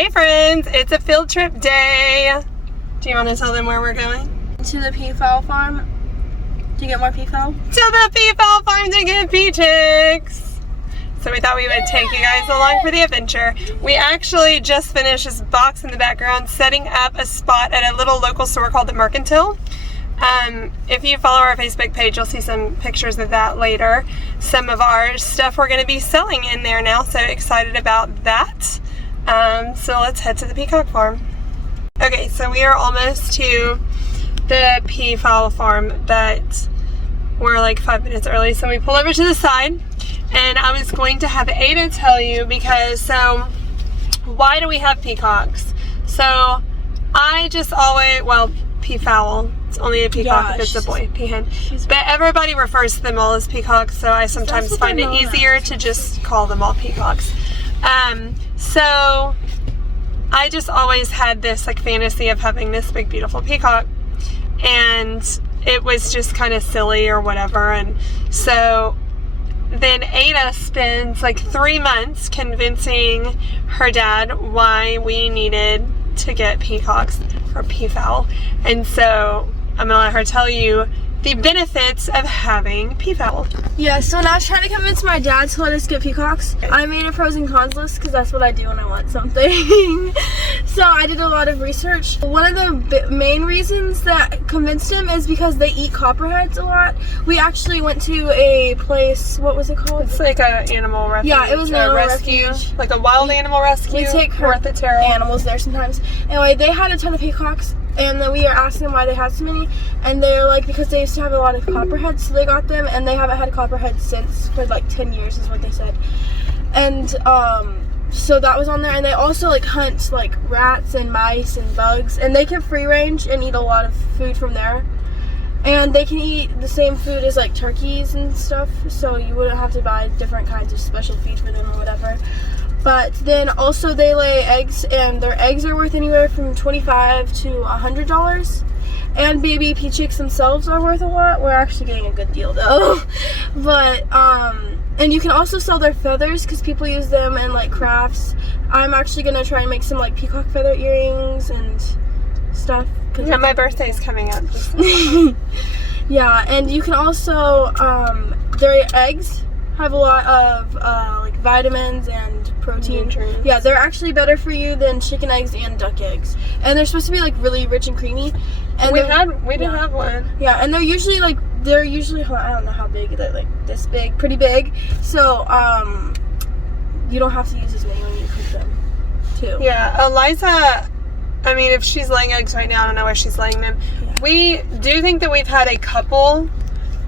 Hey friends, it's a field trip day. Do you want to tell them where we're going? To the peafowl farm to get more peafowl. To the peafowl farm to get Peachicks. So we thought we would take you guys along for the adventure. We actually just finished this box in the background setting up a spot at a little local store called the Mercantile. If you follow our Facebook page, you'll see some pictures of that later. Some of our stuff we're going to be selling in there now, so excited about that. So let's head to the peacock farm. Okay, so we are almost to the peafowl farm, but we're like 5 minutes early, so we pull over to the side. And I was going to have Ada tell you because, why do we have peacocks? So I just always, well, peafowl. It's only a peacock if it's a boy, peahen. But everybody refers to them all as peacocks, so I sometimes find it easier to just call them all peacocks. So I just always had this like fantasy of having this big beautiful peacock, and it was just kind of silly or whatever. And so then Ada spends like 3 months convincing her dad why we needed to get peacocks or peafowl. And so I'm gonna let her tell you the benefits of having peafowl. Yeah, so now I was trying to convince my dad to let us get peacocks. I made a pros and cons list because that's what I do when I want something. So I did a lot of research. One of the main reasons that convinced him is because they eat copperheads a lot. We actually went to a place, what was it called? It's like an animal refuge. Yeah, it was an animal refuge. Like a wild animal rescue. We take her animals there sometimes. Anyway, they had a ton of peacocks. And then we are asking them why they had so many, and they're like, because they used to have a lot of copperheads, so they got them, and they haven't had copperheads since for like 10 years is what they said. And so that was on there. And they also like hunt like rats and mice and bugs, and they can free range and eat a lot of food from there. And they can eat the same food as like turkeys and stuff, so you wouldn't have to buy different kinds of special feed for them or whatever. But then also they lay eggs, and their eggs are worth anywhere from $25 to $100. And baby Peachicks themselves are worth a lot. We're actually getting a good deal though. But and you can also sell their feathers because people use them in like crafts. I'm actually gonna try and make some like peacock feather earrings and stuff. Yeah, my birthday's coming up. Yeah, and you can also their eggs have a lot of like vitamins and protein. Nutrients. Yeah, they're actually better for you than chicken eggs and duck eggs. And they're supposed to be like really rich and creamy. And we did have one. Yeah, and they're usually I don't know how big, they're like this big, pretty big. So you don't have to use as many when you cook them too. Yeah, Eliza, I mean, if she's laying eggs right now, I don't know where she's laying them. Yeah. We do think that we've had a couple.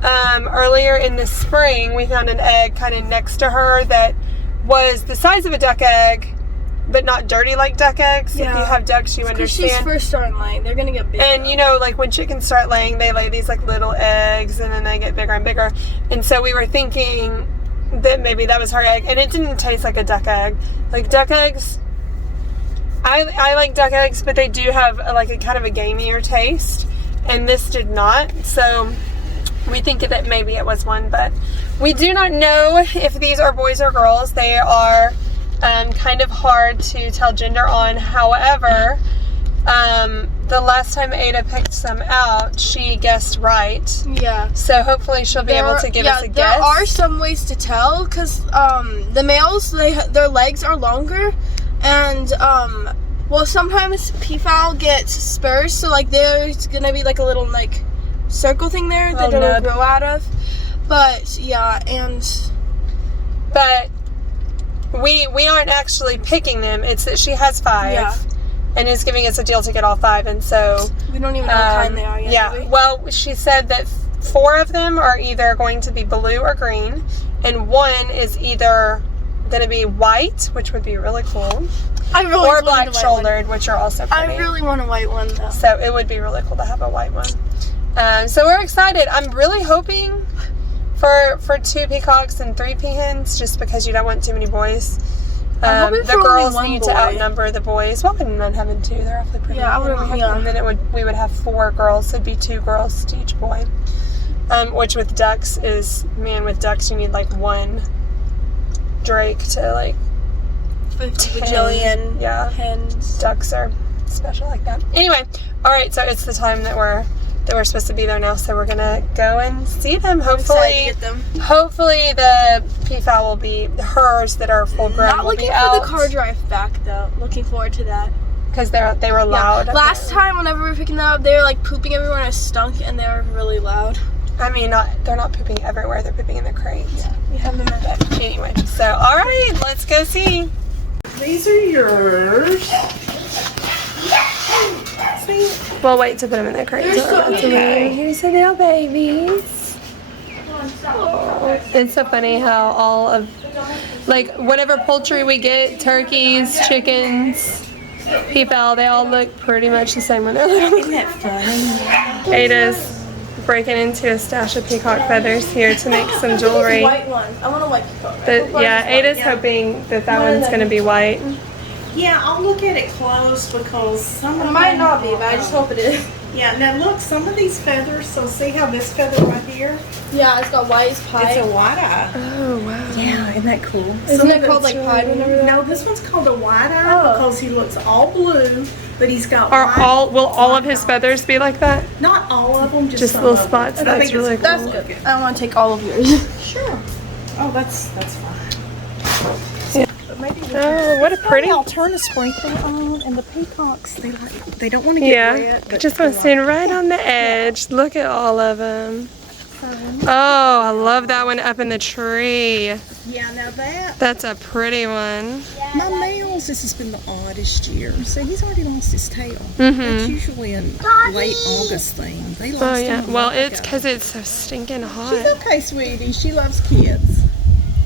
Earlier in the spring, we found an egg kind of next to her that was the size of a duck egg, but not dirty like duck eggs. Yeah. If you have ducks, you understand. She's first starting laying. They're going to get big. And you know, like when chickens start laying, they lay these like little eggs, and then they get bigger and bigger. And so we were thinking that maybe that was her egg, and it didn't taste like a duck egg. Like duck eggs, I like duck eggs, but they do have like a kind of a gamier taste, and this did not. So we think that maybe it was one, but we do not know if these are boys or girls. They are kind of hard to tell gender on. However, the last time Ada picked some out, she guessed right. Yeah. So hopefully she'll be able to give us a guess. There are some ways to tell, because the males, their legs are longer, and well, sometimes peafowl get spurs, so like there's gonna be like a little like circle thing there that it'll grow out of. But yeah, but we aren't actually picking them. It's that she has 5 and is giving us a deal to get all 5, and so we don't even know what kind they are yet. Yeah, well, she said that 4 of them are either going to be blue or green, and 1 is either going to be white, which would be really cool, or black shouldered, which are also pretty. I really want a white one though. So it would be really cool to have a white one. So we're excited. I'm really hoping for 2 peacocks and 3 peahens, just because you don't want too many boys. The girls need to outnumber the boys. Well, we wouldn't mind having 2. They're awfully pretty. Yeah, and then we would have 4 girls. So it'd be 2 girls to each boy. Which with ducks with ducks you need like 1 drake to like 50 bajillion hens. Ducks are special like that. Anyway, all right, so it's the time that we're supposed to be there now, so we're gonna go and see them. Hopefully, hopefully the peafowl will be hers that are full grown. Not looking for the car drive back though. Looking forward to that. Because they were loud. Yeah. Last time, whenever we were picking them up, they were like pooping everywhere and it stunk, and they were really loud. I mean, they're not pooping everywhere. They're pooping in the crate. Yeah, we have them in bed. Anyway, so all right, let's go see. These are yours. We'll wait to put them in the crate. Here's the little babies. Oh, it's so funny how all of, like, whatever poultry we get, turkeys, chickens, peafowl, they all look pretty much the same when they're little. Isn't that funny? Ada's breaking into a stash of peacock feathers here to make some jewelry. White one. I want a white peacock. Yeah, Ada's hoping that one's going to be white. Yeah, I'll look at it close because some of It might not be, but I just hope it is. Yeah, now look, some of these feathers, so see how this feather right here? Yeah, it's got white as pie. It's a white eye. Oh, wow. Yeah, isn't that cool? Isn't it called like pied whenever? No, this one's called a white eye because he looks all blue, but he's got white. Will all of his feathers be like that? Not all of them, just some little of spots. Them. That's really cool. That's good. I don't want to take all of yours. Sure. Oh, that's fine. Oh, what a pretty. I'll turn the sprinkler on, and the peacocks, they don't want to get wet. I just want to stand right on the edge. Look at all of them. Oh, I love that one up in the tree. Yeah, now that's a pretty one. My males, this has been the oddest year. See, he's already lost his tail. Mm-hmm. That's usually a late August thing. They lost him. Well, it's because it's so stinking hot. She's okay, sweetie. She loves kids.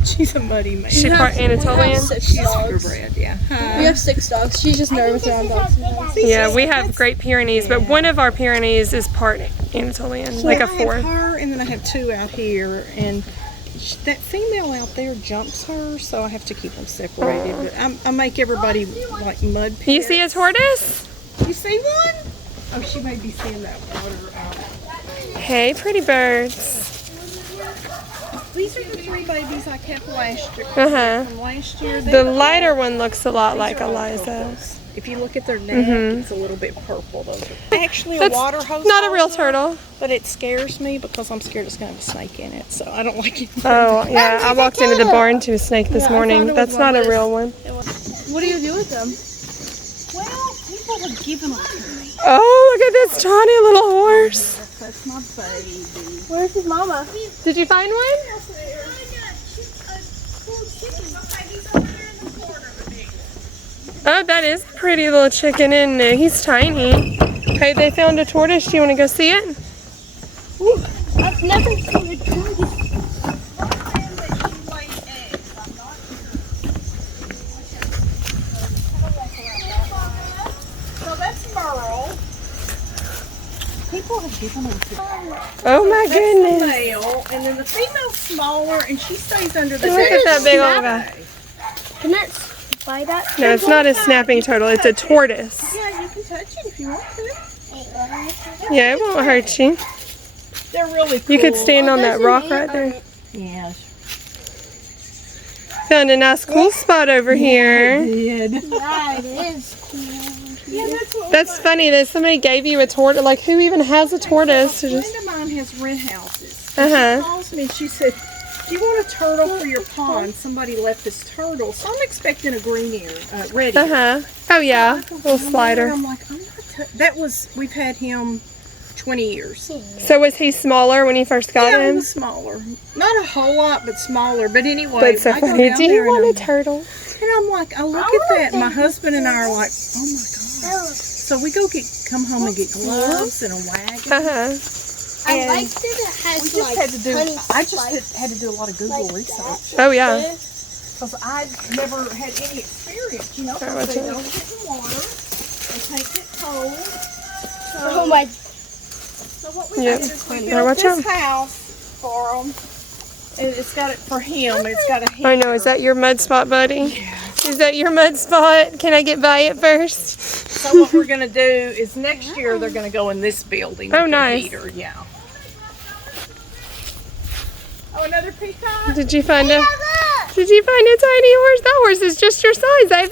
She's a muddy man. She part Anatolian? She's purebred, yeah. We have 6 dogs. She's just nervous around dogs sometimes. Yeah, we have Great Pyrenees, but one of our Pyrenees is part Anatolian, like a fourth. I have her, and then I have 2 out here, and that female out there jumps her, so I have to keep them separated. But I make everybody like mud pits. You see a tortoise? You see one? Oh, she may be seeing that water out. Hey, pretty birds. These are the 3 babies I kept last year. From last year. The lighter one looks a lot like Eliza. If you look at their neck, it's a little bit purple. Those are actually a water hose. Not a real turtle. But it scares me because I'm scared it's going to have a snake in it. So I don't like it. Oh, yeah. I walked into the barn to a snake this morning. That's not a real one. What do you do with them? Well, people have given them to me. Oh, look at this tiny little horse. That's my baby. Where's his mama? Did you find one? Oh, that is a pretty little chicken, isn't it? He's tiny. Hey, they found a tortoise. Do you want to go see it? Ooh, I've never seen a tortoise. So that's Merle. People have given them to me. Oh my goodness. That's the male, and then the female's smaller, and she stays under the Look at that big old guy. Can that buy that? No, it's not a snapping turtle. It's a tortoise. Yeah, you can touch it if you want to. Yeah, it won't hurt you. They're really cool. You could stand on that rock right there. Yeah. Found a nice cool spot over here. Did. Yeah, it is cool. Yeah, that's what That's funny that somebody gave you a tortoise. Like, who even has a tortoise? A friend of mine has rent houses. Uh-huh. She calls me and she said, do you want a turtle for your pond? Somebody left this turtle. So I'm expecting a green ear, red ear. Uh-huh. Oh, yeah. Little slider. I'm like, I'm not we've had him 20 years. So was he smaller when you first got Yeah, he him? was smaller. Not a whole lot, but smaller. But anyway, That's so I go funny. down Do you there want and a turtle? And I'm like, I look at that, and my husband and I are like, oh my God. So we come home and get gloves and a wagon. Uh-huh. I liked it. It has We just had to do, I just had to do a lot of Google research. Oh, yeah. Because I'd never had any experience, you know, because they don't get in water, they can't get cold. Oh my. So what we Yep. did is we Now built watch this out. house for them. And it's got it for him, it's got a heater. I know. Is that your mud spot, buddy? Is that your mud spot? Can I get by it first? So what we're going to do is next year they're going to go in this building. Oh, with their nice. Heater, yeah. Oh, another peacock? Did you find a tiny horse? That horse is just your size, Ava.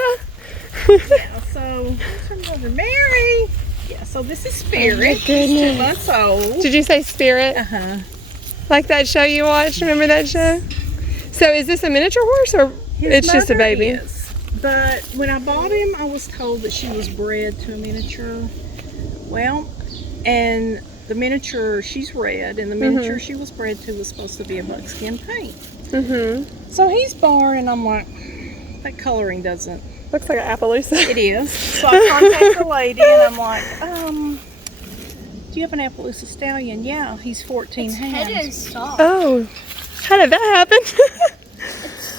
Yeah, so here's another Mary. Yeah, so this is Spirit. She's 2 months old. Did you say Spirit? Uh-huh. Like that show you watched? Remember that show? So is this a miniature horse or it's just a baby? Is. But when I bought him, I was told that she was bred to a miniature. Well, and the miniature, she's red, and the miniature she was bred to was supposed to be a buckskin paint. So he's born, and I'm like, that coloring doesn't. Looks like an Appaloosa. It is. So I contact the lady, and I'm like, do you have an Appaloosa stallion? Yeah, he's 14 Head hands. is soft. Oh, how did that happen?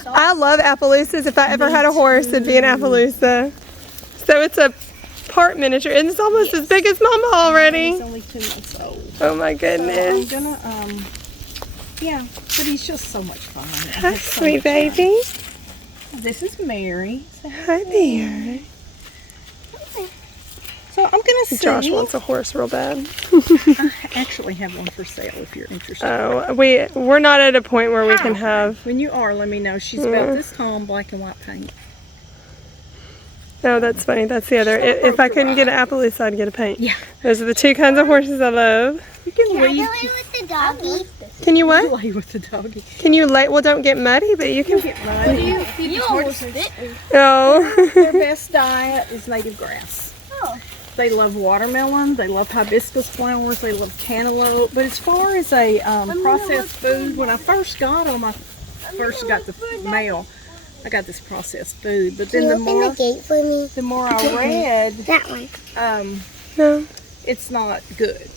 I love Appaloosas. If I ever had a horse, it'd be an Appaloosa. So it's a part miniature, and it's almost as big as Mama already. He's only 2 months old. Oh my goodness. So I'm gonna, yeah, but he's just so much fun. Hi, sweet baby. This is Mary. Hi there. So I'm gonna see. Josh wants a horse real bad. I actually have one for sale if you're interested. Oh, we're not at a point where we can have. When you are, let me know. She's about this tall, black and white paint. No, that's funny. That's the other. If I couldn't get an Appaloosa, I'd get a paint. Yeah. Those are the two kinds of horses I love. You can Play leave. with the doggy. Can you what? Play with the doggy. Can you lay? Well, don't get muddy, but you can. Get muddy. You almost bit me. Oh. Their best diet is native grass. Oh. They love watermelon. They love hibiscus flowers. They love cantaloupe. But as far as a processed food, when I first got them, I first got the mail. I got this processed food, but then Can you open the gate for me? the more I read, That one. No. it's not good.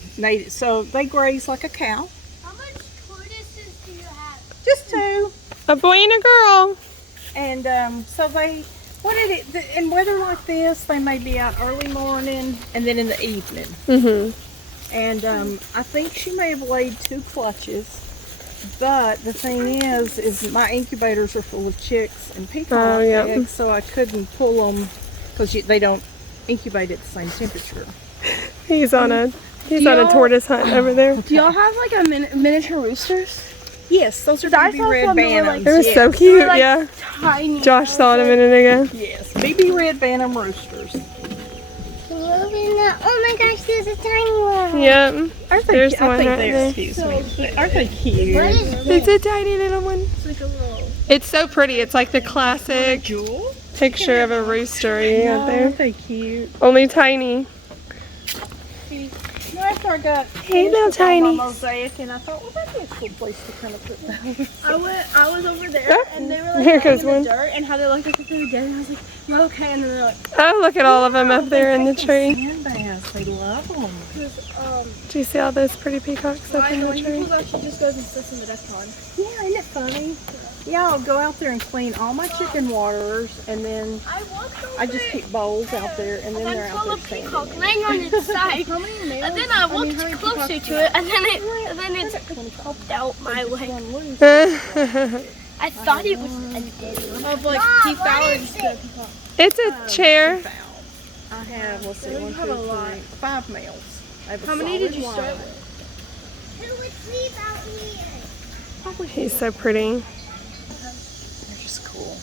So they graze like a cow. How much tortoises do you have? Just 2. A boy and a girl. And so they, in weather like this, they may be out early morning and then in the evening. And I think she may have laid 2 clutches. But the thing is my incubators are full of chicks and peacock eggs, so I couldn't pull them because they don't incubate at the same temperature. He's on a tortoise hunt over there. Do y'all have like a miniature roosters? Yes, those are I BB saw red some that were, bantams. They were yes. so cute. like, Yeah. Tiny. Josh saw it a minute ago. Yes, BB red bantam roosters. Can you open that? Oh my gosh, there's a tiny one. Yep. Aren't they? There's I one think right they're there. excuse me. Aren't they cute? What is It's a tiny little one. It's like a little. It's so pretty. It's like the classic Jewel? picture of a rooster you got there. Aren't they cute? Only tiny. After I got Hey, little finished with all my tiny. mosaic, and I thought, well, that'd be a cool place to kind of put those. I was over there Oh, and they were like here goes in the one. dirt and how they looked like they were dead and I was like, you okay? And then they're like, Oh, look at all of them up there in the tree. Sand bass, they love them. Do you see all those pretty peacocks up in the when he tree? pulls out, she just goes and sits in the duck pond. Yeah, isn't it funny? Yeah, I'll go out there and clean all my chicken waterers, and then I just keep bowls out there, and then they're out there standing. laying on its side. And then I walked closer to it, and then it popped out my way. I thought it was a dead one. Of like Mom, Keith what Ballard is Ballard. it? It's a chair. I have, let's see, 1, 2, have a lot. 3, 5 males. I have a How many did solid you start line. with? Who would sleep out here? Probably He's so pretty. They're just cool.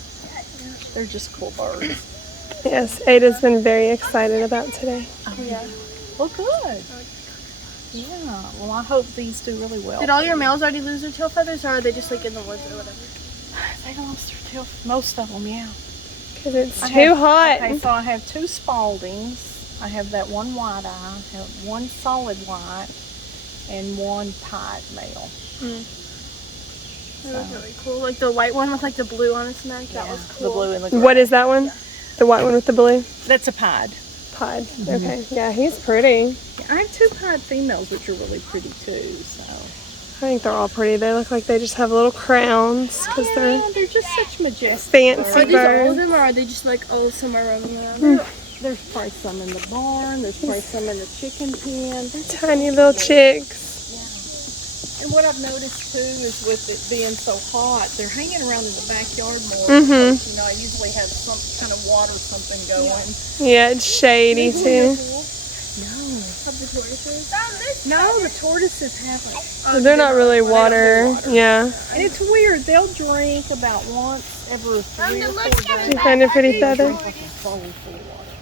They're just cool birds. Yes, Ada's been very excited about today. Well, good. Yeah, well, I hope these do really well. Did all your males already lose their tail feathers or are they just like in the woods or whatever? They lost their tail. Most of them, yeah. Because it's I too have- hot. Okay, so I have 2 Spaldings. I have that one white eye, I have 1 solid white, and 1 pied male. That was really cool. Like the white one with like the blue on its neck. That was cool. The blue and the gray. What is that one? The white one with the blue? That's a pied. Pied. Okay. Yeah, he's pretty. I have 2 pied females, which are really pretty too. So I think they're all pretty. They look like they just have little crowns because they're they're just such majestic. fancy Are these all of birds. them or are they just like all somewhere roaming around? There's probably some in the barn. There's probably some in the chicken pen. There's Tiny little chicks. And what I've noticed too is with it being so hot, they're hanging around in the backyard more. Mhm. Because, I usually have some kind of water something going. Yeah, it's shady too. Of the tortoises? No, the tortoises haven't. They're not really water. Yeah. And it's weird. They'll drink about once every 3 or 4 days. You find a pretty feather?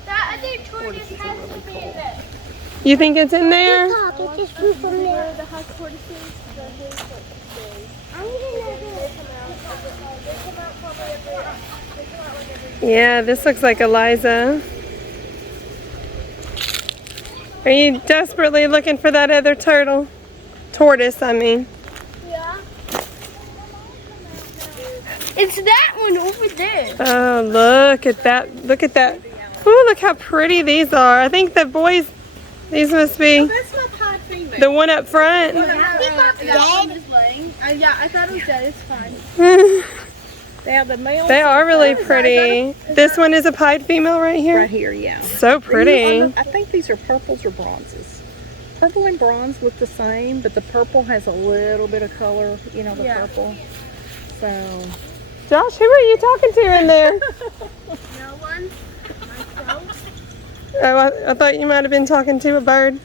That other tortoise has to be in there. You think it's in there? The high tortoises, the hay tortoises. Yeah, this looks like Eliza. Are you desperately looking for that other turtle? Tortoise, I mean. Yeah. It's that one over there. Oh, look at that. Look at that. Oh, look how pretty these are. I think the boys, these must be That's my pied female. the one up front. Yeah, I thought it was dead. It's fine. Now the males They are really pretty. This one is a pied female right right here. here, yeah. So pretty. I think these are purples or bronzes. Purple and bronze look the same, but the purple has a little bit of color, you know, the purple. So, Josh, who are you talking to in there? No one. Oh, I thought you might have been talking to a bird.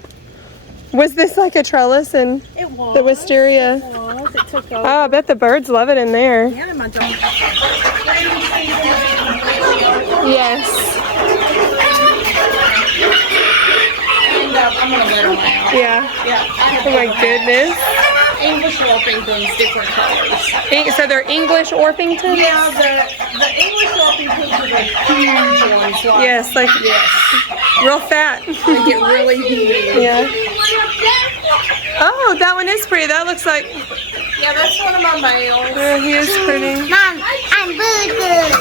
Was this like a trellis and it was. the wisteria? It was. It took over. Oh, I bet the birds love it in there. Yeah, my dog. Yes. And I'm going to let them out. Yeah. Yeah. Oh my goodness. English Orpingtons, different colors. So they're English Orpingtons? Yeah, the English Orpingtons are the huge ones. Like, Yes, like yes. real fat. They get really huge. Yeah. Oh, that one is pretty. That looks like, Yeah, that's one of my males. he is pretty. Mom, I'm good.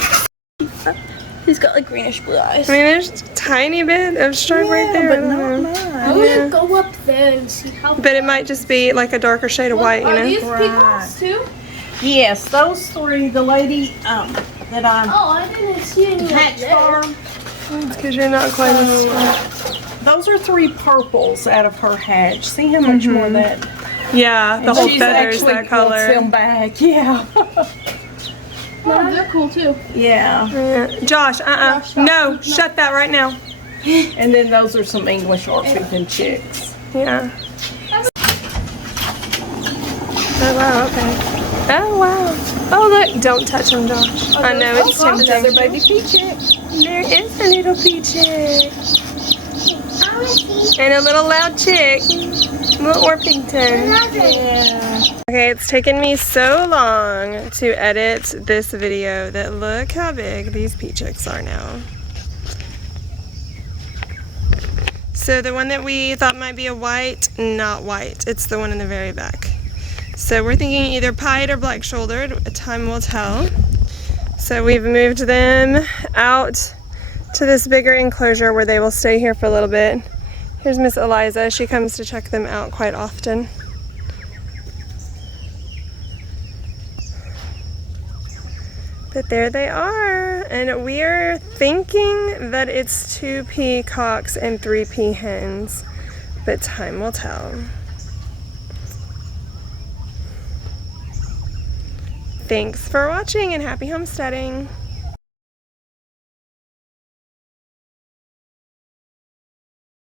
He's got like greenish blue eyes. I mean, there's a tiny bit of stripe right there. but I don't not know. mine. I want to go up there and see how. But it might just be like a darker shade of white, you know? peacocks too? Yes, those 3, the lady that I Oh, I didn't see any up hatched there. for, Because you're not quite as smart. those are 3 purples out of her hatch. See how much more that. Yeah, the whole She's feather's actually that wants color. them back. Yeah. Oh, they're cool too. Yeah. Yeah. Josh, no, shut that right now. And then those are some English Orpington chicks. Yeah. Oh, wow, okay. Oh, wow. Oh, look. Don't touch him, Josh. I know it's tempting. Another baby Peachick. There is a little Peachicks. And a little loud chick. Little Orpington. Yeah. Okay, it's taken me so long to edit this video that look how big these Peachicks are now. So the one that we thought might be a white, not white. It's the one in the very back. So we're thinking either pied or black-shouldered. Time will tell. So we've moved them out to this bigger enclosure where they will stay here for a little bit. Here's Miss Eliza. She comes to check them out quite often. But there they are. And we are thinking that it's 2 peacocks and 3 peahens. But time will tell. Thanks for watching and happy homesteading.